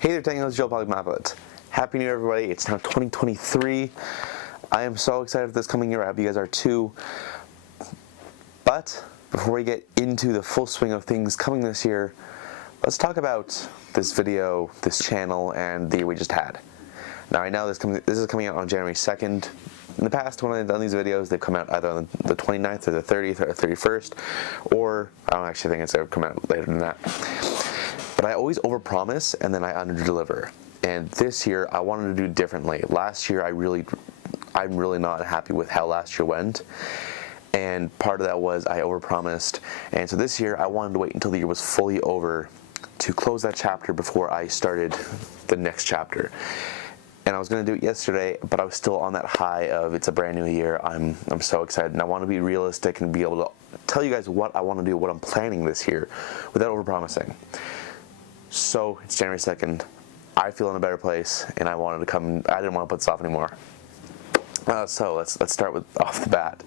Hey there, Tango, Joe McMaplett. Happy New Year, everybody. It's now 2023. I am so excited for this coming year. I hope you guys are too. But before we get into the full swing of things coming this year, let's talk about this video, this channel, and the year we just had. Now, I know this is coming out on January 2nd. In the past, when I've done these videos, they've come out either on the 29th or the 30th or the 31st, or I don't actually think they've come out later than that. But I always overpromise and then I underdeliver. And this year I wanted to do differently. Last year I'm really not happy with how last year went. And part of that was I overpromised. And so this year I wanted to wait until the year was fully over to close that chapter before I started the next chapter. And I was going to do it yesterday, but I was still on that high of it's a brand new year. I'm so excited, and I want to be realistic and be able to tell you guys what I want to do, what I'm planning this year without overpromising. So it's January 2nd. I feel in a better place, and I wanted to come. I didn't want to put this off anymore. So let's start with off the bat.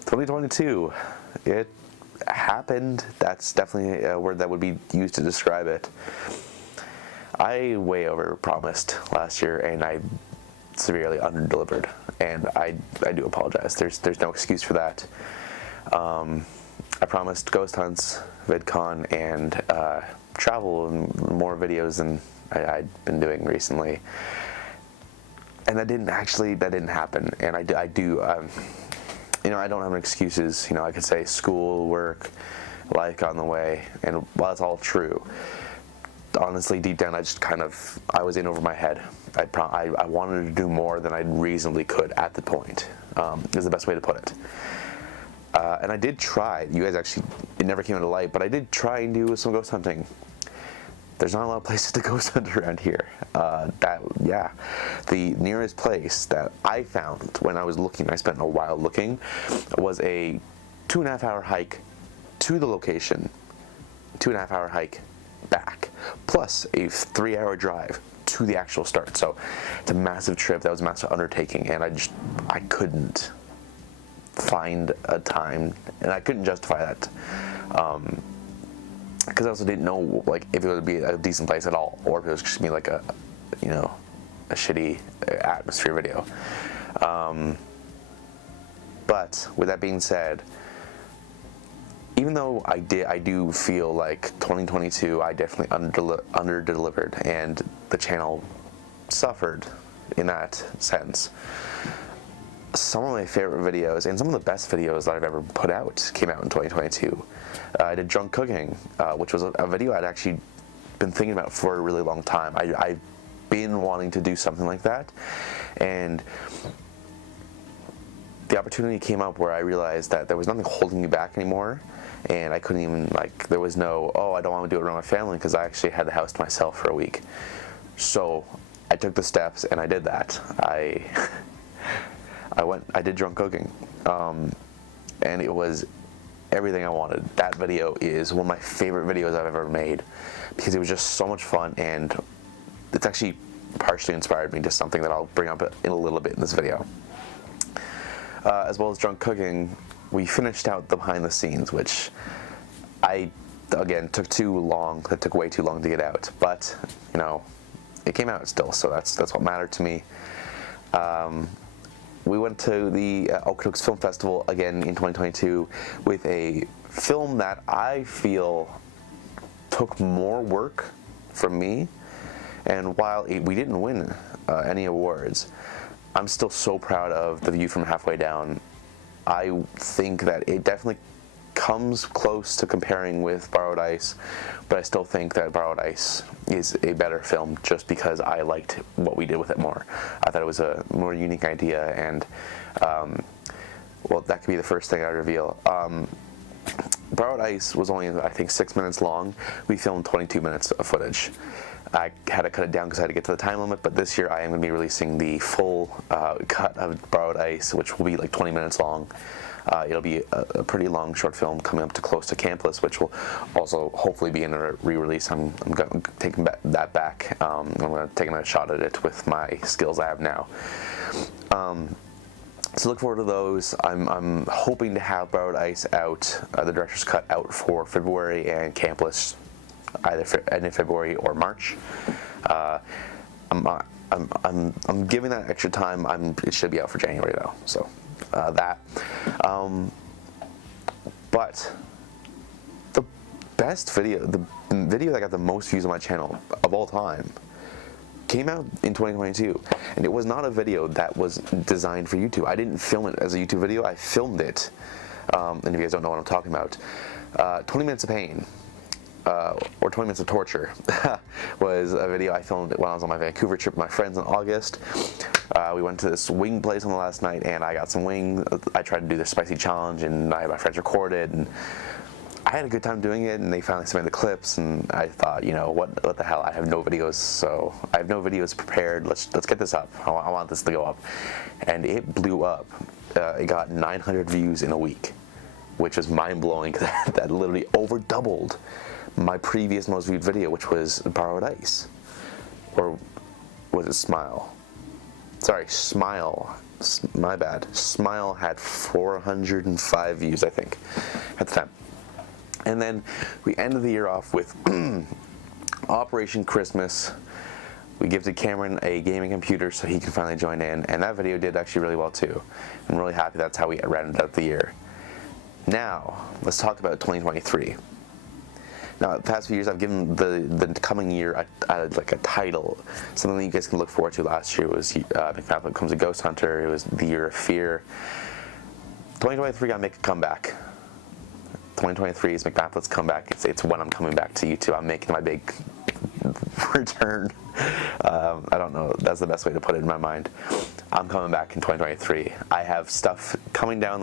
2022. It happened. That's definitely a word that would be used to describe it. I way overpromised last year, and I severely underdelivered, and I do apologize. There's no excuse for that. I promised ghost hunts, VidCon, and travel and more videos than I'd been doing recently, and that didn't happen. And I do you know, I don't have any excuses. You know, I could say school, work, life got in the way, and while it's all true, honestly, deep down, I was in over my head. I wanted to do more than I reasonably could at the point, is the best way to put it. And I did try. You guys actually, it never came into light, but I did try and do some ghost hunting. There's not a lot of places to ghost hunt around here. The nearest place that I found when I was looking, I spent a while looking, was a 2.5 hour hike to the location, 2.5 hour hike back, plus a 3 hour drive to the actual start. So it's a massive trip. That was a massive undertaking, and I couldn't find a time, and I couldn't justify that because I also didn't know like if it would be a decent place at all, or if it was just gonna be like a shitty atmosphere video. But with that being said, even though I do feel like 2022 I definitely under-delivered, and the channel suffered in that sense. Some of my favorite videos and some of the best videos that I've ever put out came out in 2022. I did drunk cooking, which was a video I'd actually been thinking about for a really long time. I've been wanting to do something like that, and the opportunity came up where I realized that there was nothing holding me back anymore, and I couldn't even, like, there was no, oh, I don't want to do it around my family, because I actually had the house to myself for a week. So I took the steps and I did that. I did drunk cooking, and it was everything I wanted. That video is one of my favorite videos I've ever made, because it was just so much fun, and it's actually partially inspired me to something that I'll bring up in a little bit in this video. As well as drunk cooking, we finished out the behind the scenes, which again took too long. It took way too long to get out, but you know, it came out still, so that's what mattered to me. We went to the Okotoks Film Festival again in 2022 with a film that I feel took more work from me, and while we didn't win any awards, I'm still so proud of The View from Halfway Down. I think that it definitely comes close to comparing with Borrowed Ice, but I still think that Borrowed Ice is a better film just because I liked what we did with it more. I thought it was a more unique idea, and well, that could be the first thing I reveal. Borrowed Ice was only, I think, 6 minutes long. We filmed 22 minutes of footage. I had to cut it down because I had to get to the time limit, but this year I am going to be releasing the full cut of Borrowed Ice, which will be like 20 minutes long. It'll be a pretty long short film coming up to close to Campus, which will also hopefully be in a re-release. I'm taking that back. I'm going to take another shot at it with my skills I have now. So look forward to those. I'm hoping to have Borrowed Ice out, the director's cut out for February, and Campus either end of February or March. I'm giving that extra time. It should be out for January though. So that. But the best video, the video that got the most views on my channel of all time, came out in 2022, and it was not a video that was designed for YouTube. I didn't film it as a YouTube video. I filmed it, and if you guys don't know what I'm talking about, 20 Minutes of Pain, or 20 Minutes of Torture, was a video I filmed when I was on my Vancouver trip with my friends in August. We went to this wing place on the last night, and I got some wing. I tried to do the spicy challenge, and I had my friends recorded, and I had a good time doing it, and they finally sent me the clips, and I thought, you know, what the hell, I have no videos, so I have no videos prepared, let's get this up, I want this to go up, and it blew up. It got 900 views in a week, which was mind-blowing, because that literally over doubled my previous most viewed video, which was Borrowed Ice, or was it Smile? Sorry, Smile, my bad. Smile had 405 views, I think, at the time. And then we ended the year off with Operation Christmas. We gifted Cameron a gaming computer so he can finally join in, and that video did actually really well too. I'm really happy that's how we rounded out the year. Now, let's talk about 2023. Now, the past few years, I've given the coming year like a title, something that you guys can look forward to. Last year was McMaplett Becomes a Ghost Hunter. It was the year of fear. 2023 got to make a comeback. 2023 is McMaplett's comeback. It's when I'm coming back to YouTube. I'm making my big return. I don't know. That's the best way to put it in my mind. I'm coming back in 2023. I have stuff coming down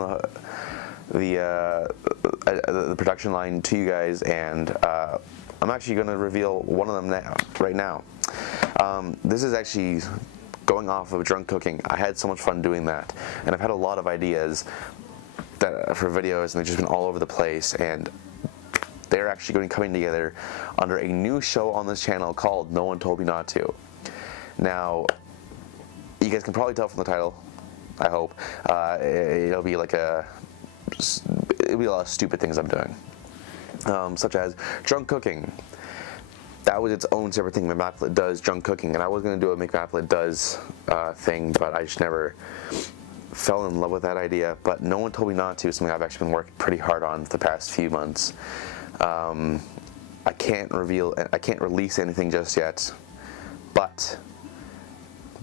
the production line to you guys, and I'm actually going to reveal one of them right now. This is actually going off of drunk cooking. I had so much fun doing that, and I've had a lot of ideas for videos, and they've just been all over the place, and they're actually going to be coming together under a new show on this channel called No One Told Me Not To. Now, you guys can probably tell from the title, I hope. It'll be like it'll be a lot of stupid things I'm doing, such as drunk cooking. That was its own separate thing. McMaplett Does Drunk Cooking, and I was going to do a McMaplett Does thing, but I just never fell in love with that idea. But No One Told Me Not To is something I've actually been working pretty hard on the past few months. I can't release anything just yet, but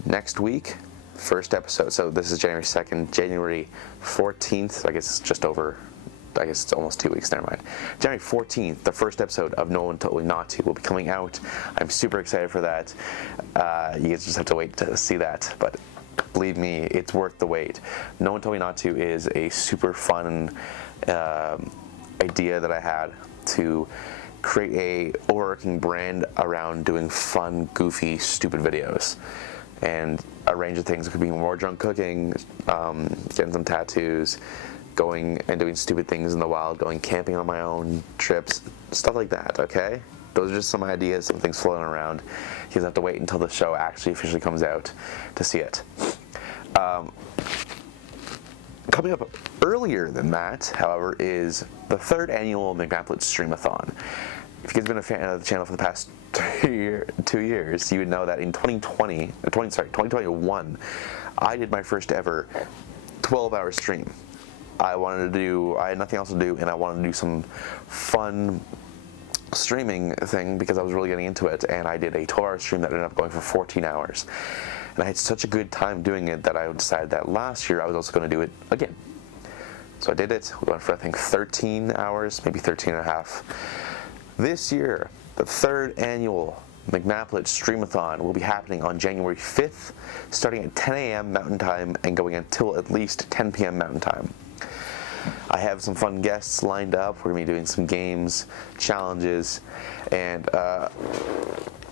next week, first episode, so this is January 2nd, January 14th, I guess it's almost 2 weeks, never mind. January 14th, the first episode of No One Told Me Not To will be coming out. I'm super excited for that. You guys just have to wait to see that, but believe me, it's worth the wait. No One Told Me Not To is a super fun idea that I had to create a overarching brand around doing fun, goofy, stupid videos. And a range of things. It could be more drunk cooking, getting some tattoos, going and doing stupid things in the wild, going camping on my own trips, stuff like that, okay? Those are just some ideas, some things floating around. You guys have to wait until the show actually officially comes out to see it. Coming up earlier than that, however, is the 3rd annual McMaplett Streamathon. If you guys have been a fan of the channel for the past 2 years, you would know that in 2021, I did my first ever 12-hour stream. I had nothing else to do, and I wanted to do some fun streaming thing because I was really getting into it, and I did a 12-hour stream that ended up going for 14 hours. And I had such a good time doing it that I decided that last year I was also going to do it again. So I did it. We went for, I think, 13 hours, maybe 13 and a half. This year, the 3rd annual McMaplett Streamathon will be happening on January 5th, starting at 10 a.m. Mountain Time and going until at least 10 p.m. Mountain Time. I have some fun guests lined up. We're going to be doing some games, challenges, and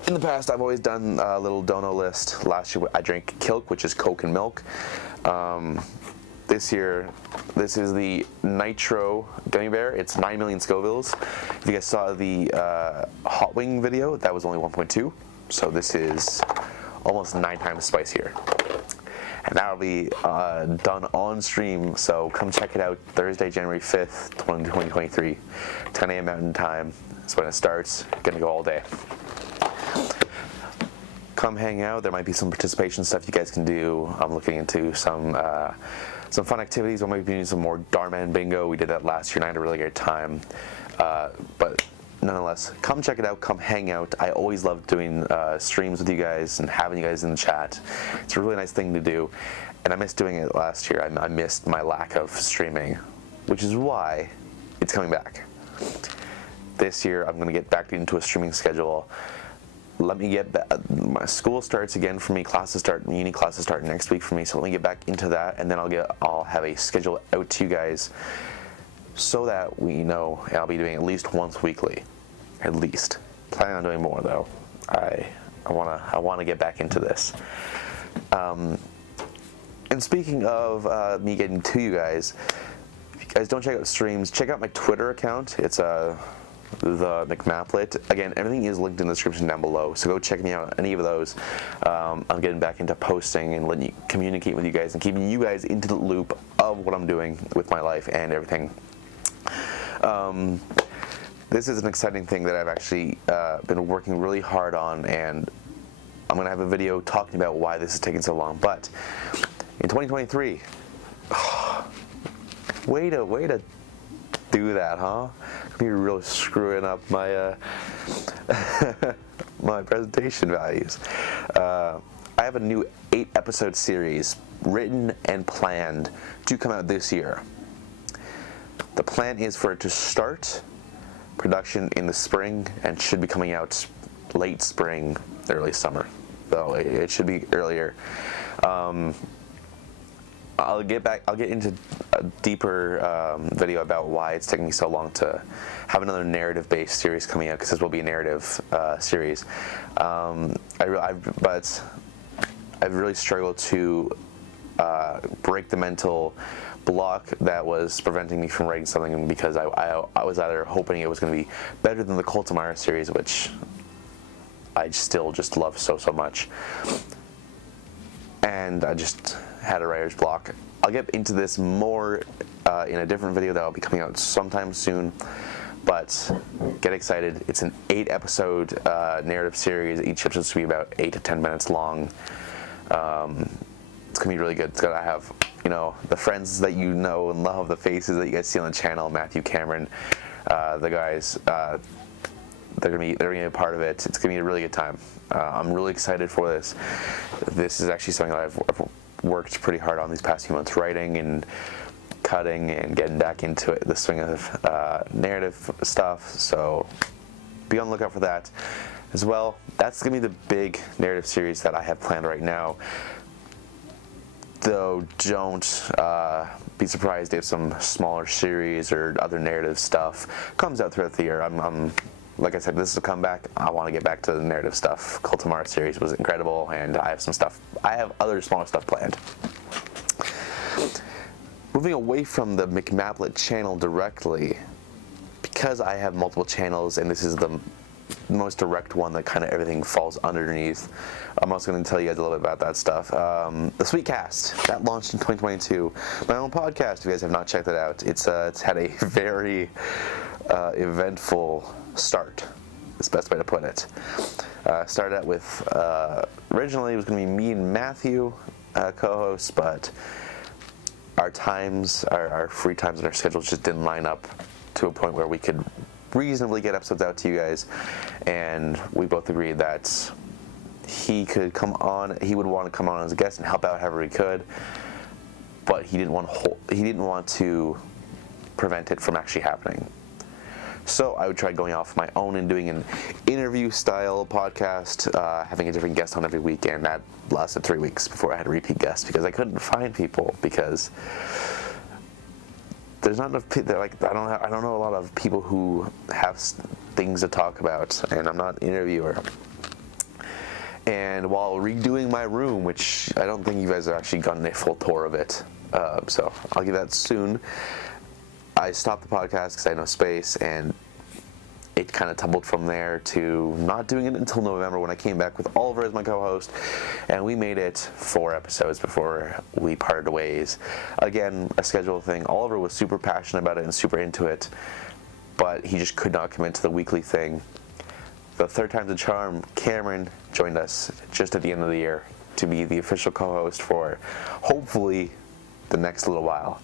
in the past I've always done a little dono list. Last year I drank Kilk, which is Coke and milk. This year, this is the Nitro Gummy Bear. It's 9 million Scovilles. If you guys saw the Hot Wing video, that was only 1.2. So this is almost 9 times spicier. And that'll be done on stream, so come check it out Thursday, January 5th, 2023, 10 a.m. Mountain Time. That's when it starts. Gonna go all day. come hang out. There might be some participation stuff you guys can do. I'm looking into some fun activities. I might be doing some more Darman Bingo. We did that last year and I had a really great time. But nonetheless, come check it out, come hang out. I always love doing streams with you guys and having you guys in the chat. It's a really nice thing to do, and I missed doing it last year. I missed my lack of streaming, which is why it's coming back. This year, I'm going to get back into a streaming schedule. Let me get back. My school starts again for me. Uni classes start next week for me, so let me get back into that, and then I'll have a schedule out to you guys so that we know. I'll be doing at least once weekly. At least. Planning on doing more though. I want to get back into this. And speaking of me getting to you guys, if you guys don't check out streams, check out my Twitter account. It's the McMaplett. Again, everything is linked in the description down below, so go check me out on any of those. I'm getting back into posting and letting you communicate with you guys and keeping you guys into the loop of what I'm doing with my life and everything. This is an exciting thing that I've actually been working really hard on, and I'm going to have a video talking about why this is taking so long. But in 2023, way to do that, huh? You're really screwing up my my presentation values. I have a new 8-episode series written and planned to come out this year. The plan is for it to start production in the spring and should be coming out late spring, early summer. Though it should be earlier. I'll get into a deeper video about why it's taking me so long to have another narrative-based series coming out, because this will be a narrative series. But I've really struggled to break the mental block that was preventing me from writing something, because I was either hoping it was going to be better than the Cult of Mara series, which I still just love so much, and I just had a writer's block. I'll get into this more in a different video that will be coming out sometime soon, but get excited. It's an 8-episode narrative series. Each episode will be about 8 to 10 minutes long. It's gonna be really good. It's gonna have, the friends that you know and love, the faces that you guys see on the channel, Matthew, Cameron, the guys. They're gonna be a part of it. It's gonna be a really good time. I'm really excited for this. This is actually something that I've worked pretty hard on these past few months, writing and cutting and getting back into it, the swing of narrative stuff. So be on the lookout for that as well. That's gonna be the big narrative series that I have planned right now. Though don't be surprised if some smaller series or other narrative stuff comes out throughout the year. I'm like I said, this is a comeback. I want to get back to the narrative stuff. Cult of Mara series was incredible, and I have other smaller stuff planned. Moving away from the McMaplett channel directly, because I have multiple channels and this is the most direct one that kind of everything falls underneath, I'm also going to tell you guys a little bit about that stuff. The Sweetcast, that launched in 2022. My own podcast, if you guys have not checked it out. It's had a very eventful start. That's the best way to put it. Started out with, originally it was going to be me and Matthew co-hosts, but our times, our free times and our schedules just didn't line up to a point where we could reasonably get episodes out to you guys, and we both agreed that he would want to come on as a guest and help out however he could, but he didn't want to prevent it from actually happening. So I would try going off my own and doing an interview style podcast, having a different guest on every week, and that lasted 3 weeks before I had a repeat guest because I couldn't find people, because there's not enough people. I don't know a lot of people who have things to talk about, and I'm not an interviewer. And while redoing my room, which I don't think you guys have actually gotten a full tour of it, so I'll give that soon. I stopped the podcast because I had no space, and it kind of tumbled from there to not doing it until November, when I came back with Oliver as my co-host, and we made it 4 episodes before we parted ways. Again, a schedule thing. Oliver was super passionate about it and super into it, but he just could not commit to the weekly thing. the third time's a charm, Cameron joined us just at the end of the year to be the official co-host for hopefully the next little while.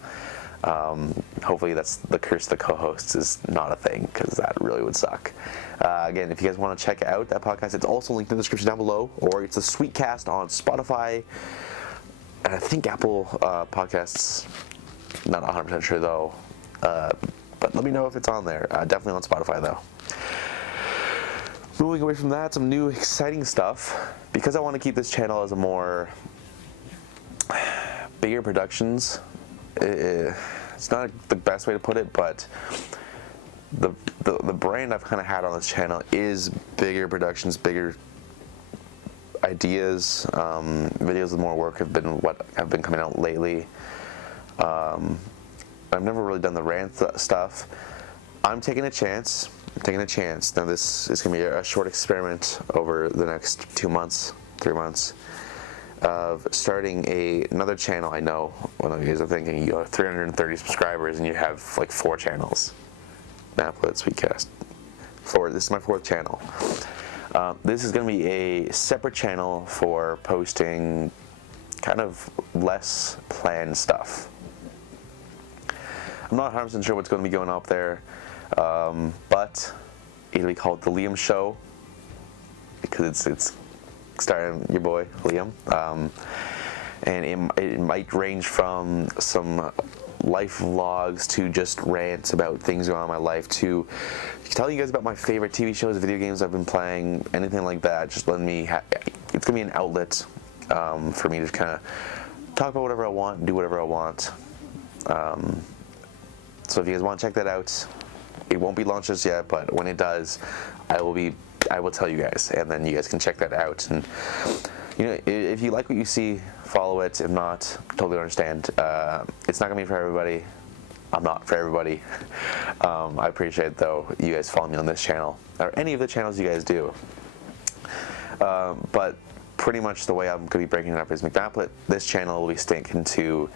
Hopefully that's the curse of the co-hosts is not a thing, because that really would suck. Again, if you guys want to check out that podcast, it's also linked in the description down below, or it's a Sweetcast on Spotify, and I think Apple Podcasts, not 100% sure though, but let me know if it's on there. Definitely on Spotify though. Moving away from that, some new exciting stuff. Because I want to keep this channel as a more bigger productions, it's not the best way to put it, but the brand I've kind of had on this channel is bigger productions, bigger ideas. Videos with more work have been what have been coming out lately. I've never really done the rant stuff. I'm taking a chance. Now this is going to be a short experiment over the next 2 months, 3 months, of starting another channel. I know one of you guys are thinking you have 330 subscribers and you have like 4 channels. McMaplett, Sweetcast. This is my 4th channel. This is going to be a separate channel for posting kind of less planned stuff. I'm not 100% sure what's going to be going up there. But it'll be called The Liam Show, because it's starring your boy Liam, and it might range from some life vlogs to just rants about things going on in my life, to telling you guys about my favorite TV shows, video games I've been playing, anything like that. Just letting me it's gonna be an outlet for me to kind of talk about whatever I want, do whatever I want. So if you guys want to check that out, it won't be launched just yet, but when it does, I will tell you guys, and then you guys can check that out. And you know, if you like what you see, follow it. If not, totally understand. It's not gonna be for everybody. I'm not for everybody. I appreciate though you guys follow me on this channel or any of the channels you guys do. But pretty much the way I'm gonna be breaking it up is McMaplett. This channel will be sticking to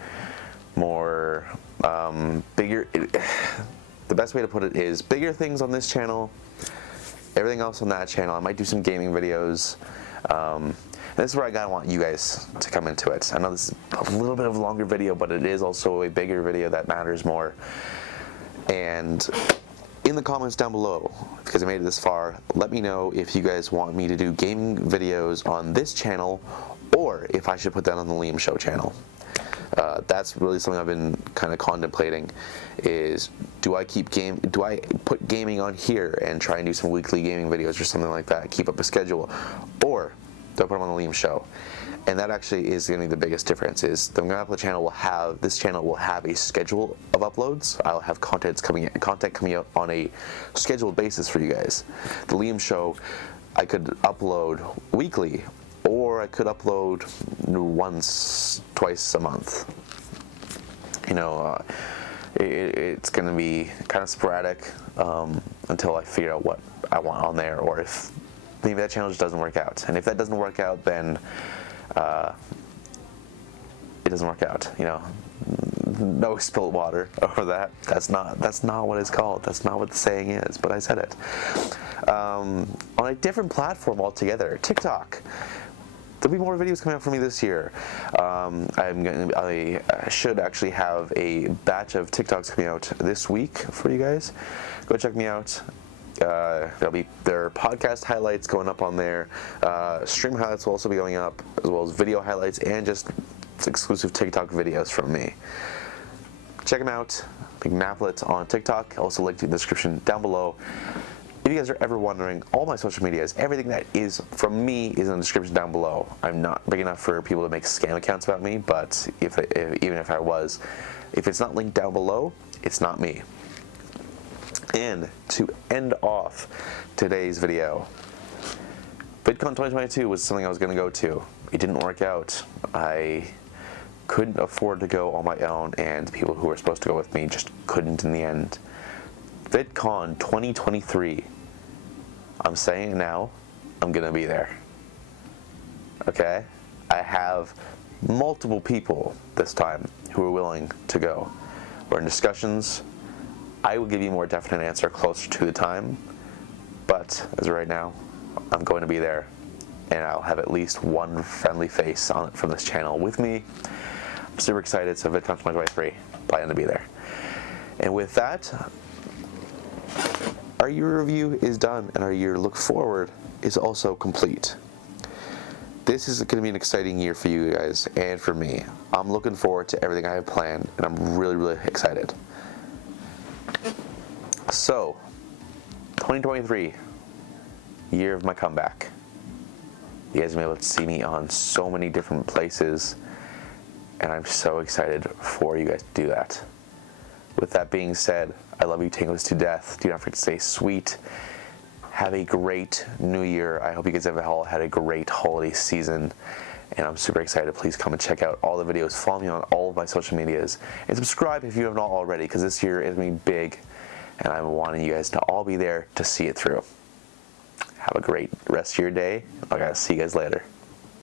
more bigger. The best way to put it is bigger things on this channel, everything else on that channel. I might do some gaming videos. This is where I gotta want you guys to come into it. I know this is a little bit of a longer video, but it is also a bigger video that matters more. And in the comments down below, because I made it this far, let me know if you guys want me to do gaming videos on this channel, or if I should put that on the Liam Show channel. That's really something I've been kind of contemplating, is do I put gaming on here and try and do some weekly gaming videos or something like that, keep up a schedule, or do I put them on the Liam Show? And that actually is going to be the biggest difference. Is the McMaplett channel will have a schedule of uploads. I'll have content coming out on a scheduled basis for you guys. The Liam Show, I could upload weekly, or I could upload twice a month. You know, it's going to be kind of sporadic until I figure out what I want on there, or if maybe that channel just doesn't work out. And if that doesn't work out, then it doesn't work out. You know, no spilled water over that. That's not what it's called. That's not what the saying is. But I said it. On a different platform altogether, TikTok. There'll be more videos coming out for me this year. I should actually have a batch of TikToks coming out this week for you guys. Go check me out. There'll be their podcast highlights going up on there. Stream highlights will also be going up, as well as video highlights and just exclusive TikTok videos from me. Check them out. McMaplett on TikTok. Also linked in the description down below. If you guys are ever wondering, all my social medias, everything that is from me is in the description down below. I'm not big enough for people to make scam accounts about me, but even if I was, if it's not linked down below, it's not me. And to end off today's video, VidCon 2022 was something I was going to go to. It didn't work out. I couldn't afford to go on my own, and people who were supposed to go with me just couldn't in the end. VidCon 2023. I'm saying it now, I'm gonna be there. Okay? I have multiple people this time who are willing to go. We're in discussions. I will give you a more definite answer closer to the time, but as of right now, I'm going to be there, and I'll have at least one friendly face on it from this channel with me. I'm super excited. So VidCon 2023, plan to be there. And with that, our year review is done, and our year look forward is also complete. This is going to be an exciting year for you guys and for me. I'm looking forward to everything I have planned, and I'm really, really excited. So, 2023, year of my comeback. You guys have been able to see me on so many different places, and I'm so excited for you guys to do that. With that being said, I love you tingles to death. Do not forget to stay sweet. Have a great new year. I hope you guys have all had a great holiday season, and I'm super excited. Please come and check out all the videos. Follow me on all of my social medias, and subscribe if you have not already, because this year is going to be big, and I'm wanting you guys to all be there to see it through. Have a great rest of your day. I gotta see you guys later.